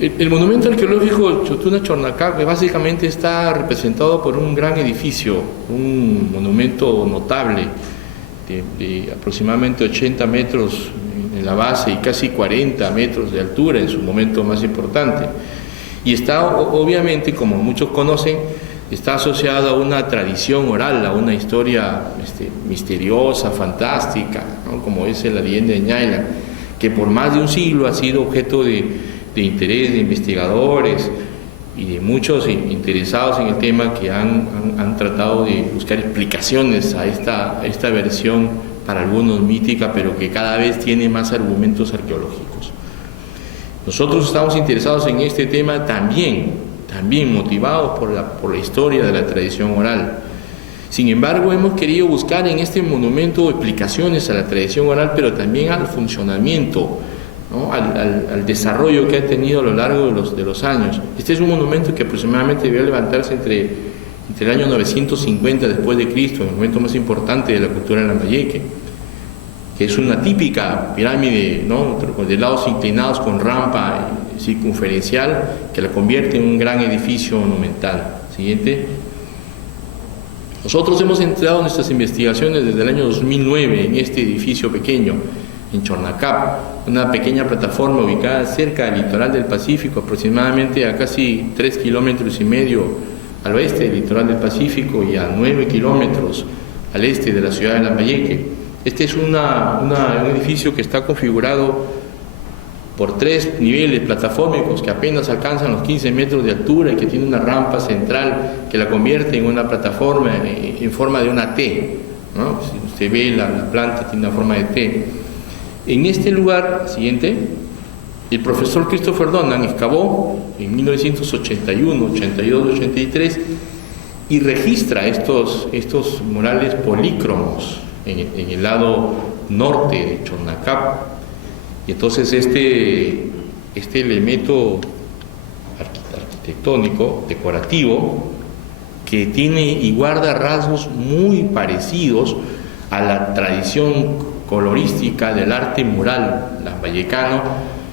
El monumento arqueológico Chotuna Chornacap básicamente está representado por un gran edificio, un monumento notable de aproximadamente 80 metros en la base y casi 40 metros de altura en su momento más importante. Y está, obviamente, como muchos conocen, está asociado a una tradición oral, a una historia misteriosa, fantástica, ¿no? Como es la leyenda de Ñayla, que por más de un siglo ha sido objeto de interés de investigadores y de muchos interesados en el tema que han tratado de buscar explicaciones a esta versión, para algunos mítica, pero que cada vez tiene más argumentos arqueológicos. Nosotros estamos interesados en este tema también motivados por la historia de la tradición oral. Sin embargo, hemos querido buscar en este monumento explicaciones a la tradición oral, pero también al funcionamiento, ¿no? al desarrollo que ha tenido a lo largo de los años. Este es un monumento que aproximadamente debió levantarse entre el año 950 después de Cristo, el momento más importante de la cultura de Lambayeque, que es una típica pirámide, ¿no? De lados inclinados con rampa circunferencial, que la convierte en un gran edificio monumental. Siguiente. Nosotros hemos entrado nuestras investigaciones desde el año 2009 en este edificio pequeño, en Chornacap, una pequeña plataforma ubicada cerca del litoral del Pacífico, aproximadamente a casi 3,5 kilómetros al oeste del litoral del Pacífico y a 9 kilómetros al este de la ciudad de Lambayeque. Este es un edificio que está configurado por 3 niveles platafórmicos que apenas alcanzan los 15 metros de altura y que tiene una rampa central que la convierte en una plataforma en forma de una T, ¿no? Si usted ve la planta tiene una forma de T. En este lugar, siguiente, el profesor Christopher Donan excavó en 1981, 82, 83 y registra estos murales polícromos en el lado norte de Chornacap. Y entonces este elemento arquitectónico, decorativo, que tiene y guarda rasgos muy parecidos a la tradición colorística del arte mural lambayecano,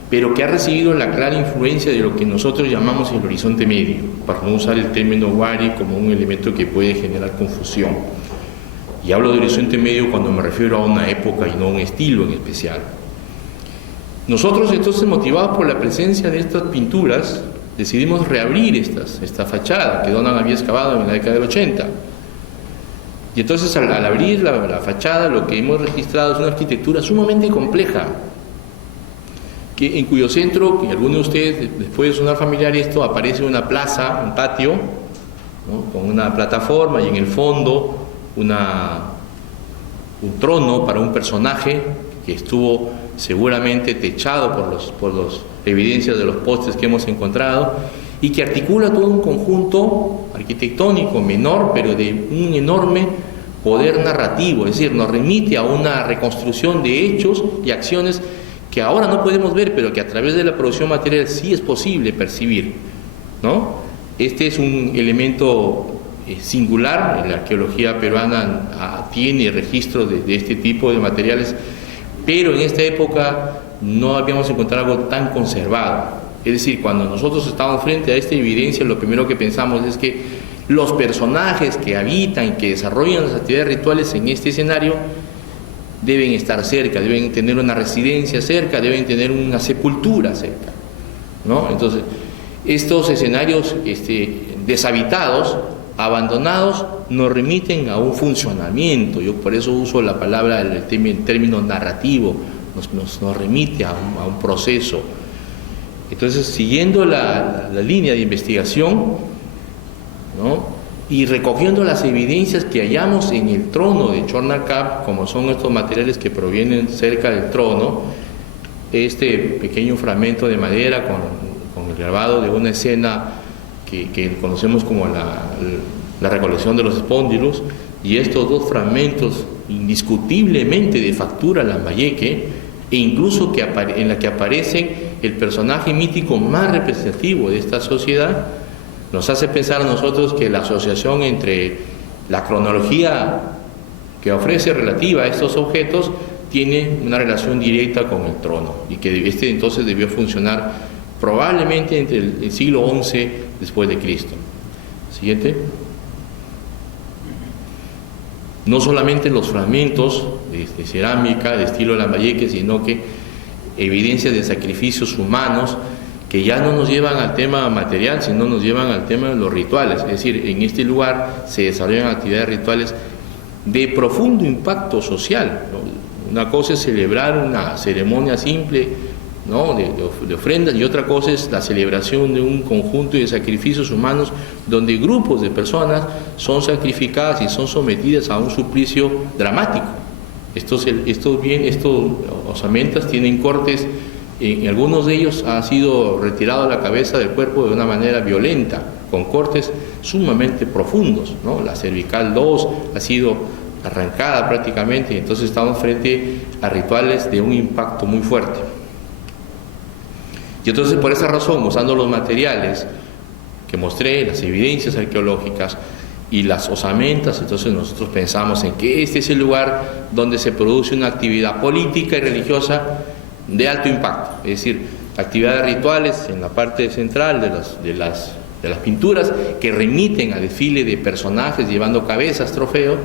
pero que ha recibido la clara influencia de lo que nosotros llamamos el Horizonte Medio, para no usar el término Wari como un elemento que puede generar confusión. Y hablo de Horizonte Medio cuando me refiero a una época y no a un estilo en especial. Nosotros, entonces, motivados por la presencia de estas pinturas, decidimos reabrir esta fachada que Donan había excavado en la década del 80. Y entonces, al abrir la fachada, lo que hemos registrado es una arquitectura sumamente compleja, en cuyo centro, que algunos de ustedes les puede sonar familiar esto, aparece una plaza, un patio, ¿no? Con una plataforma y en el fondo un trono para un personaje que estuvo seguramente techado por las evidencias de los postes que hemos encontrado y que articula todo un conjunto arquitectónico menor, pero de un enorme poder narrativo, es decir, nos remite a una reconstrucción de hechos y acciones que ahora no podemos ver, pero que a través de la producción material sí es posible percibir, ¿no? Este es un elemento singular. La arqueología peruana tiene registro de este tipo de materiales, pero en esta época no habíamos encontrado algo tan conservado. Es decir, cuando nosotros estamos frente a esta evidencia, lo primero que pensamos es que los personajes que habitan, que desarrollan las actividades rituales en este escenario, deben estar cerca, deben tener una residencia cerca, deben tener una sepultura cerca, ¿no? Entonces, estos escenarios deshabitados, abandonados, nos remiten a un funcionamiento. Yo por eso uso la palabra, el término narrativo, nos remite a un proceso. Entonces, siguiendo la línea de investigación, ¿no? Y recogiendo las evidencias que hallamos en el trono de Chornacap, como son estos materiales que provienen cerca del trono, este pequeño fragmento de madera con el grabado de una escena que conocemos como la recolección de los espóndilos, y estos dos fragmentos indiscutiblemente de factura lambayeque, e incluso en la que aparece el personaje mítico más representativo de esta sociedad, nos hace pensar a nosotros que la asociación entre la cronología que ofrece relativa a estos objetos tiene una relación directa con el trono, y que entonces debió funcionar probablemente entre el siglo XI después de Cristo. Siguiente. No solamente los fragmentos de cerámica de estilo Lambayeque, sino que evidencias de sacrificios humanos que ya no nos llevan al tema material, sino nos llevan al tema de los rituales. Es decir, en este lugar se desarrollan actividades rituales de profundo impacto social, ¿no? Una cosa es celebrar una ceremonia simple, ¿no? de ofrendas, y otra cosa es la celebración de un conjunto de sacrificios humanos donde grupos de personas son sacrificadas y son sometidas a un suplicio dramático. Estos osamentas tienen cortes, en algunos de ellos ha sido retirado la cabeza del cuerpo de una manera violenta, con cortes sumamente profundos, ¿no? La cervical 2 ha sido arrancada prácticamente, y entonces estamos frente a rituales de un impacto muy fuerte. Y entonces, por esa razón, usando los materiales que mostré, las evidencias arqueológicas y las osamentas, entonces nosotros pensamos en que este es el lugar donde se produce una actividad política y religiosa de alto impacto, es decir, actividades rituales en la parte central de las pinturas que remiten a desfile de personajes llevando cabezas, trofeos,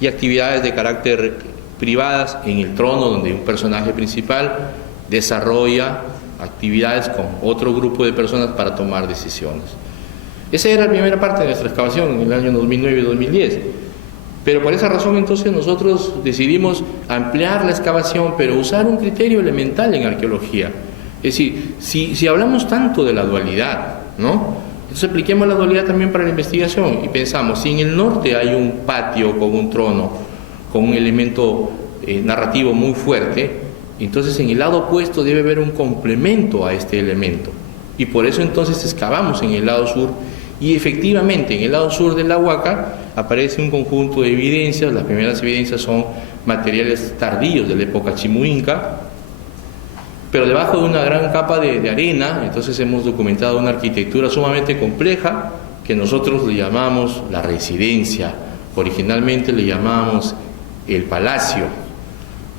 y actividades de carácter privadas en el trono, donde un personaje principal desarrolla actividades con otro grupo de personas para tomar decisiones. Esa era la primera parte de nuestra excavación en el año 2009 y 2010. Pero por esa razón entonces nosotros decidimos ampliar la excavación, pero usar un criterio elemental en arqueología. Es decir, si hablamos tanto de la dualidad, ¿no? Entonces apliquemos la dualidad también para la investigación y pensamos, si en el norte hay un patio con un trono, con un elemento narrativo muy fuerte, entonces en el lado opuesto debe haber un complemento a este elemento. Y por eso entonces excavamos en el lado sur, y efectivamente en el lado sur del la Huaca aparece un conjunto de evidencias. Las primeras evidencias son materiales tardíos de la época chimuinca, pero debajo de una gran capa de arena. Entonces hemos documentado una arquitectura sumamente compleja que nosotros le llamamos la residencia. Originalmente le llamamos el palacio,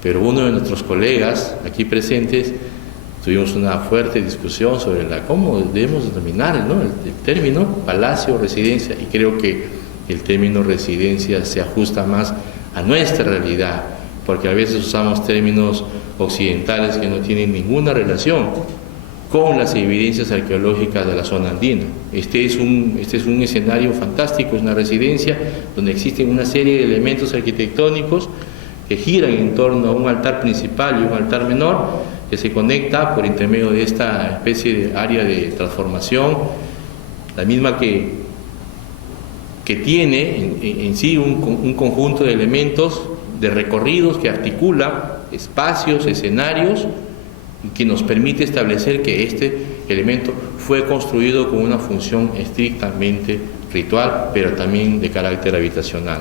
pero uno de nuestros colegas aquí presentes tuvimos una fuerte discusión sobre cómo debemos denominar, ¿no? el término palacio o residencia, y creo que el término residencia se ajusta más a nuestra realidad, porque a veces usamos términos occidentales que no tienen ninguna relación con las evidencias arqueológicas de la zona andina. Este es un escenario fantástico, es una residencia donde existen una serie de elementos arquitectónicos que giran en torno a un altar principal y un altar menor, que se conecta por intermedio de esta especie de área de transformación, la misma que tiene en sí un conjunto de elementos de recorridos que articula espacios, escenarios, y que nos permite establecer que este elemento fue construido con una función estrictamente ritual, pero también de carácter habitacional.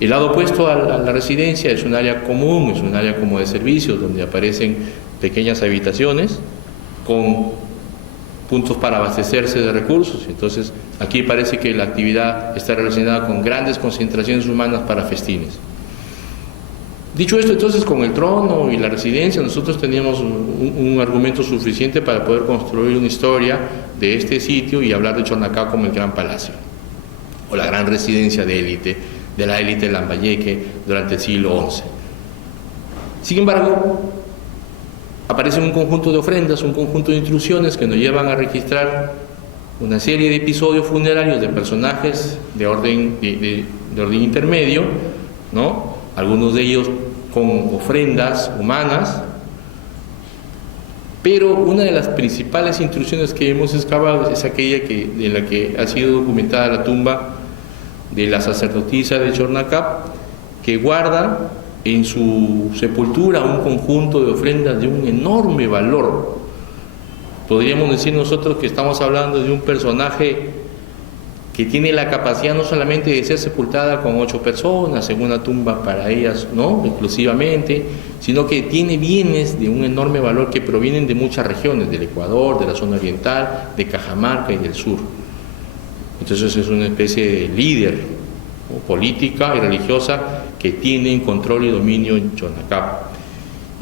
El lado opuesto a la residencia es un área común, es un área como de servicios, donde aparecen pequeñas habitaciones con puntos para abastecerse de recursos. Entonces, aquí parece que la actividad está relacionada con grandes concentraciones humanas para festines. Dicho esto, entonces, con el trono y la residencia, nosotros teníamos un argumento suficiente para poder construir una historia de este sitio y hablar de Chornacá como el gran palacio, o la gran residencia de élite, de la élite de Lambayeque durante el siglo XI. Sin embargo, aparece un conjunto de ofrendas, un conjunto de intrusiones que nos llevan a registrar una serie de episodios funerarios de personajes de orden intermedio, ¿no? Algunos de ellos con ofrendas humanas, pero una de las principales intrusiones que hemos excavado es aquella en la que ha sido documentada la tumba de la sacerdotisa de Chornacá, que guarda en su sepultura un conjunto de ofrendas de un enorme valor. Podríamos decir nosotros que estamos hablando de un personaje que tiene la capacidad no solamente de ser sepultada con 8 personas en una tumba para ellas, ¿no?, exclusivamente, sino que tiene bienes de un enorme valor que provienen de muchas regiones, del Ecuador, de la zona oriental, de Cajamarca y del sur. Entonces es una especie de líder, ¿no?, política y religiosa que tiene control y dominio en Chornacá.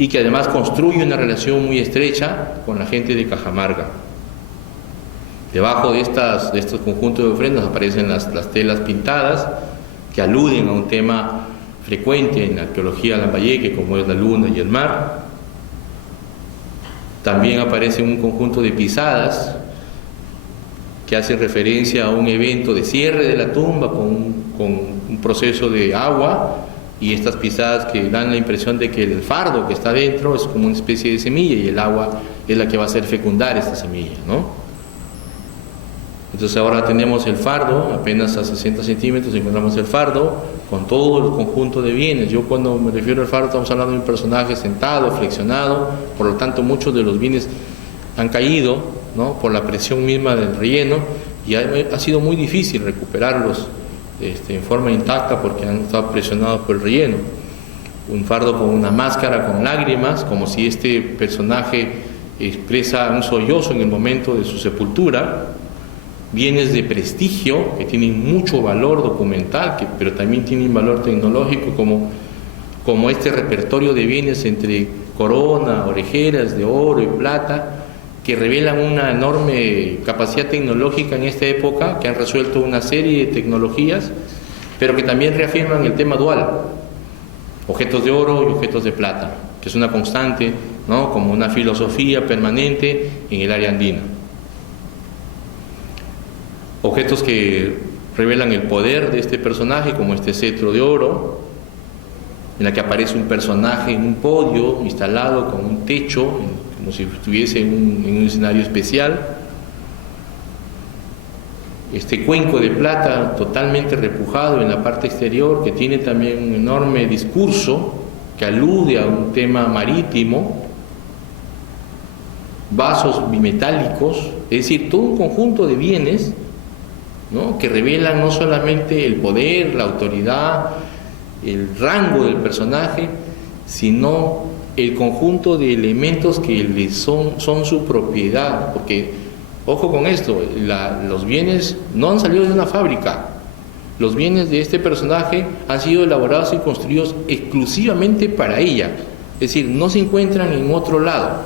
y que además construye una relación muy estrecha con la gente de Cajamarca. Debajo de estos conjuntos de ofrendas aparecen las telas pintadas que aluden a un tema frecuente en la arqueología lambayeque, como es la luna y el mar. También aparece un conjunto de pisadas que hacen referencia a un evento de cierre de la tumba con un proceso de agua, y estas pisadas que dan la impresión de que el fardo que está dentro es como una especie de semilla y el agua es la que va a hacer fecundar esta semilla, ¿no? Entonces ahora tenemos el fardo, apenas a 60 centímetros encontramos el fardo con todo el conjunto de bienes. Yo cuando me refiero al fardo estamos hablando de un personaje sentado, flexionado, por lo tanto muchos de los bienes han caído, ¿no?, por la presión misma del relleno, y ha sido muy difícil recuperarlos en forma intacta porque han estado presionados por el relleno. Un fardo con una máscara con lágrimas, como si este personaje expresa un sollozo en el momento de su sepultura. Bienes de prestigio que tienen mucho valor documental, pero también tienen valor tecnológico, como este repertorio de bienes entre corona, orejeras de oro y plata, que revelan una enorme capacidad tecnológica en esta época, que han resuelto una serie de tecnologías, pero que también reafirman el tema dual, objetos de oro y objetos de plata, que es una constante, ¿no?, como una filosofía permanente en el área andina. Objetos que revelan el poder de este personaje, como este cetro de oro, en la que aparece un personaje en un podio instalado con un techo, como si estuviese en un escenario especial. Este cuenco de plata totalmente repujado en la parte exterior, que tiene también un enorme discurso que alude a un tema marítimo. Vasos bimetálicos, es decir, todo un conjunto de bienes, ¿no?, que revelan no solamente el poder, la autoridad, el rango del personaje, sino el conjunto de elementos que son su propiedad. Porque, ojo con esto, los bienes no han salido de una fábrica. Los bienes de este personaje han sido elaborados y construidos exclusivamente para ella. Es decir, no se encuentran en otro lado.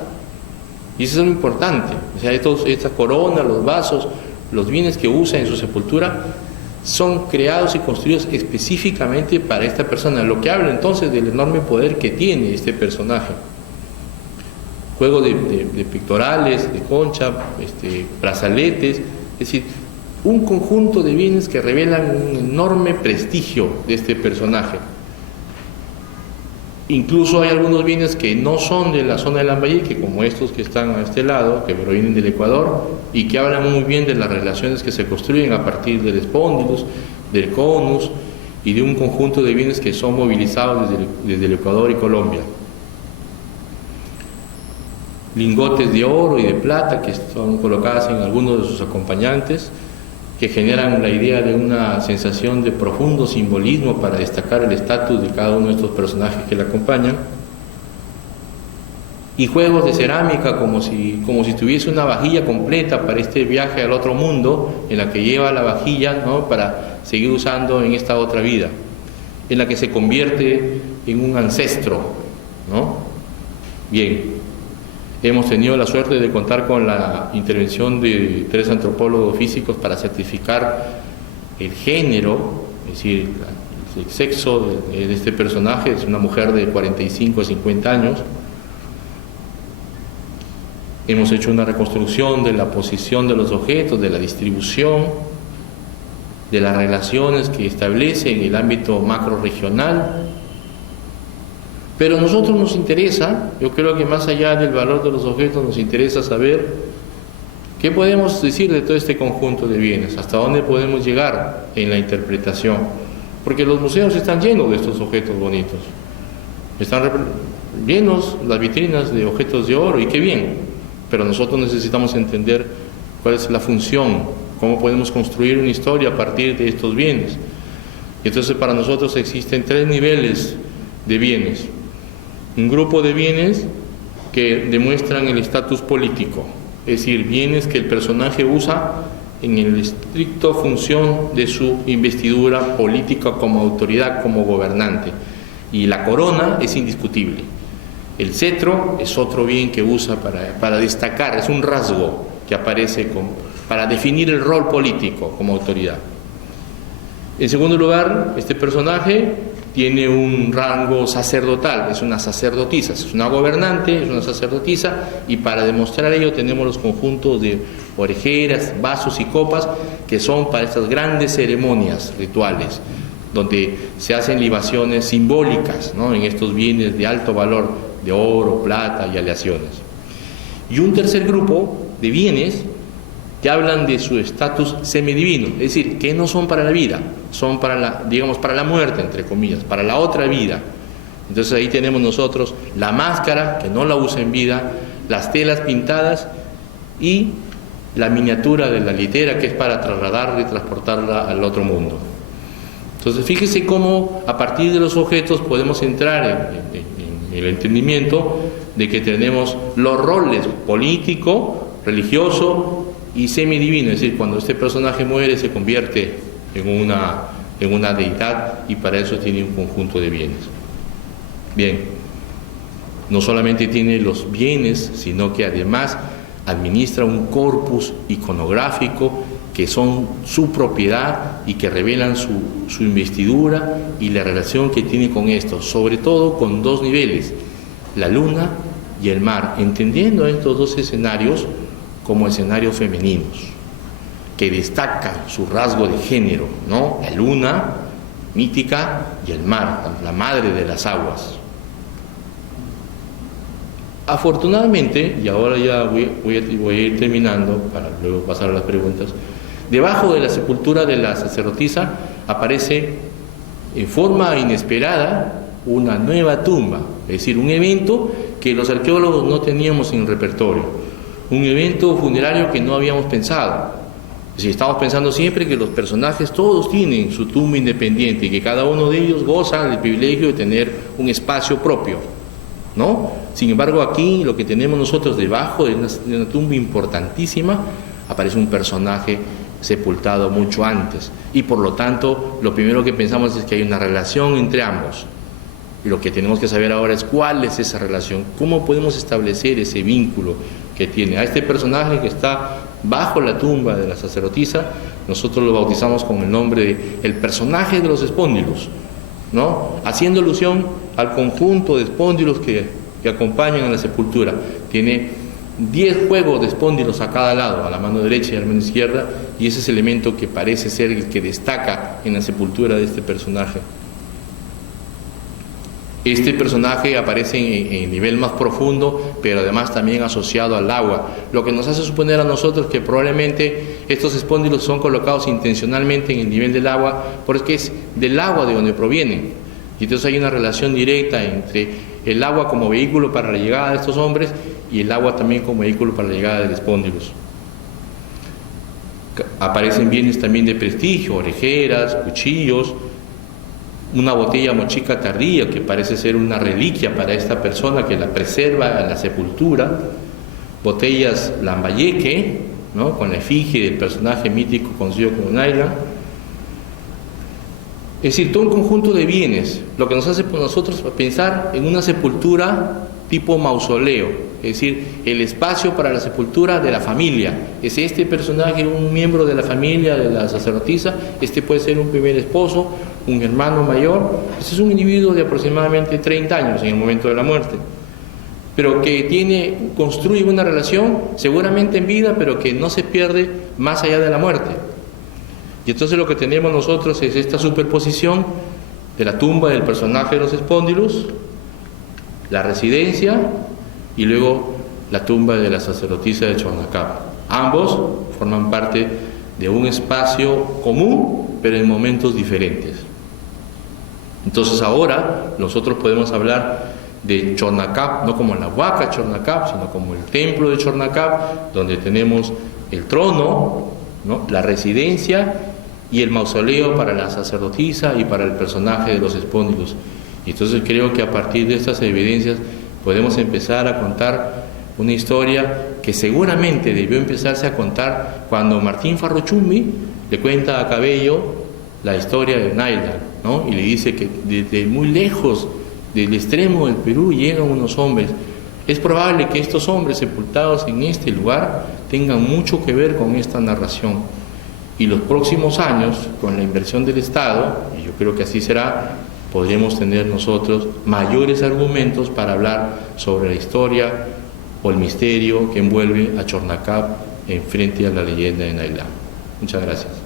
Y eso es lo importante. O sea, esta corona, los vasos, los bienes que usa en su sepultura son creados y construidos específicamente para esta persona, lo que habla entonces del enorme poder que tiene este personaje. Juego de pectorales, de concha, brazaletes, es decir, un conjunto de bienes que revelan un enorme prestigio de este personaje. Incluso hay algunos bienes que no son de la zona de Lambayeque, como estos que están a este lado, que provienen del Ecuador, y que hablan muy bien de las relaciones que se construyen a partir del espóndilus, del conus, y de un conjunto de bienes que son movilizados desde el Ecuador y Colombia. Lingotes de oro y de plata que son colocadas en algunos de sus acompañantes, que generan la idea de una sensación de profundo simbolismo para destacar el estatus de cada uno de estos personajes que le acompañan. Y juegos de cerámica como si tuviese una vajilla completa para este viaje al otro mundo, en la que lleva la vajilla, ¿no?, para seguir usando en esta otra vida, en la que se convierte en un ancestro, ¿no? Bien. Hemos tenido la suerte de contar con la intervención de 3 antropólogos físicos para certificar el género, es decir, el sexo de este personaje. Es una mujer de 45 a 50 años. Hemos hecho una reconstrucción de la posición de los objetos, de la distribución, de las relaciones que establece en el ámbito macro-regional. Pero a nosotros nos interesa, yo creo que más allá del valor de los objetos, nos interesa saber qué podemos decir de todo este conjunto de bienes, hasta dónde podemos llegar en la interpretación, porque los museos están llenos de estos objetos bonitos, están llenos las vitrinas de objetos de oro, y qué bien, pero nosotros necesitamos entender cuál es la función, cómo podemos construir una historia a partir de estos bienes. Y entonces para nosotros existen 3 niveles de bienes. Un grupo de bienes que demuestran el estatus político, es decir, bienes que el personaje usa en el estricto función de su investidura política como autoridad, como gobernante. Y la corona es indiscutible. El cetro es otro bien que usa para destacar, es un rasgo que aparece para definir el rol político como autoridad. En segundo lugar, este personaje tiene un rango sacerdotal, es una sacerdotisa, es una gobernante, es una sacerdotisa, y para demostrar ello tenemos los conjuntos de orejeras, vasos y copas que son para estas grandes ceremonias rituales, donde se hacen libaciones simbólicas, ¿no?, en estos bienes de alto valor, de oro, plata y aleaciones. Y un tercer grupo de bienes que hablan de su estatus semidivino, es decir, que no son para la vida, son para la muerte, entre comillas, para la otra vida. Entonces ahí tenemos nosotros la máscara, que no la usa en vida, las telas pintadas y la miniatura de la litera, que es para trasladarla y transportarla al otro mundo. Entonces fíjese cómo a partir de los objetos podemos entrar en el entendimiento de que tenemos los roles político, religioso y semidivino, es decir, cuando este personaje muere se convierte en una deidad, y para eso tiene un conjunto de bienes. Bien, no solamente tiene los bienes, sino que además administra un corpus iconográfico que son su propiedad y que revelan su investidura y la relación que tiene con esto, sobre todo con dos niveles, la luna y el mar, entendiendo estos dos escenarios como escenarios femeninos, que destacan su rasgo de género, ¿no? La luna mítica y el mar, la madre de las aguas. Afortunadamente, y ahora ya voy a ir terminando para luego pasar a las preguntas, debajo de la sepultura de la sacerdotisa aparece en forma inesperada una nueva tumba, es decir, un evento que los arqueólogos no teníamos en el repertorio, un evento funerario que no habíamos pensado. Es decir, estamos pensando siempre que los personajes todos tienen su tumba independiente y que cada uno de ellos goza del privilegio de tener un espacio propio, ¿no? Sin embargo, aquí lo que tenemos nosotros debajo de una tumba importantísima, aparece un personaje sepultado mucho antes, y por lo tanto lo primero que pensamos es que hay una relación entre ambos, y lo que tenemos que saber ahora es cuál es esa relación, cómo podemos establecer ese vínculo que tiene a este personaje que está bajo la tumba de la sacerdotisa. Nosotros lo bautizamos con el nombre de el personaje de los espóndilos, ¿no?, haciendo alusión al conjunto de espóndilos que acompañan a la sepultura. Tiene 10 juegos de espóndilos a cada lado, a la mano derecha y a la mano izquierda, y ese es el elemento que parece ser el que destaca en la sepultura de este personaje. Este personaje aparece en nivel más profundo, pero además también asociado al agua, lo que nos hace suponer a nosotros que probablemente estos espóndilos son colocados intencionalmente en el nivel del agua, porque es del agua de donde provienen. Y entonces hay una relación directa entre el agua como vehículo para la llegada de estos hombres y el agua también como vehículo para la llegada de espóndilos. Aparecen bienes también de prestigio, orejeras, cuchillos, una botella mochica tardía que parece ser una reliquia para esta persona que la preserva en la sepultura, botellas lambayeque, ¿no?, con la efigie del personaje mítico conocido como Naila. Es decir, todo un conjunto de bienes, lo que nos hace por nosotros pensar en una sepultura tipo mausoleo, es decir, el espacio para la sepultura de la familia. Es este personaje un miembro de la familia de la sacerdotisa, este puede ser un primer esposo, un hermano mayor, este es un individuo de aproximadamente 30 años en el momento de la muerte, pero que construye una relación seguramente en vida, pero que no se pierde más allá de la muerte. Y entonces lo que tenemos nosotros es esta superposición de la tumba del personaje de los espóndilos, la residencia y luego la tumba de la sacerdotisa de Chornacab. Ambos forman parte de un espacio común, pero en momentos diferentes. Entonces ahora nosotros podemos hablar de Chornacab, no como la Huaca Chornacab, sino como el templo de Chornacab, donde tenemos el trono, ¿no?, la residencia y el mausoleo para la sacerdotisa y para el personaje de los espóndilos. Y entonces creo que a partir de estas evidencias podemos empezar a contar una historia que seguramente debió empezarse a contar cuando Martín Farrochumbi le cuenta a Cabello la historia de Naila, ¿no?, y le dice que desde muy lejos del extremo del Perú llegan unos hombres. Es probable que estos hombres sepultados en este lugar tengan mucho que ver con esta narración. Y los próximos años, con la inversión del Estado, y yo creo que así será, podremos tener nosotros mayores argumentos para hablar sobre la historia o el misterio que envuelve a Chornacap en frente a la leyenda de Nailán. Muchas gracias.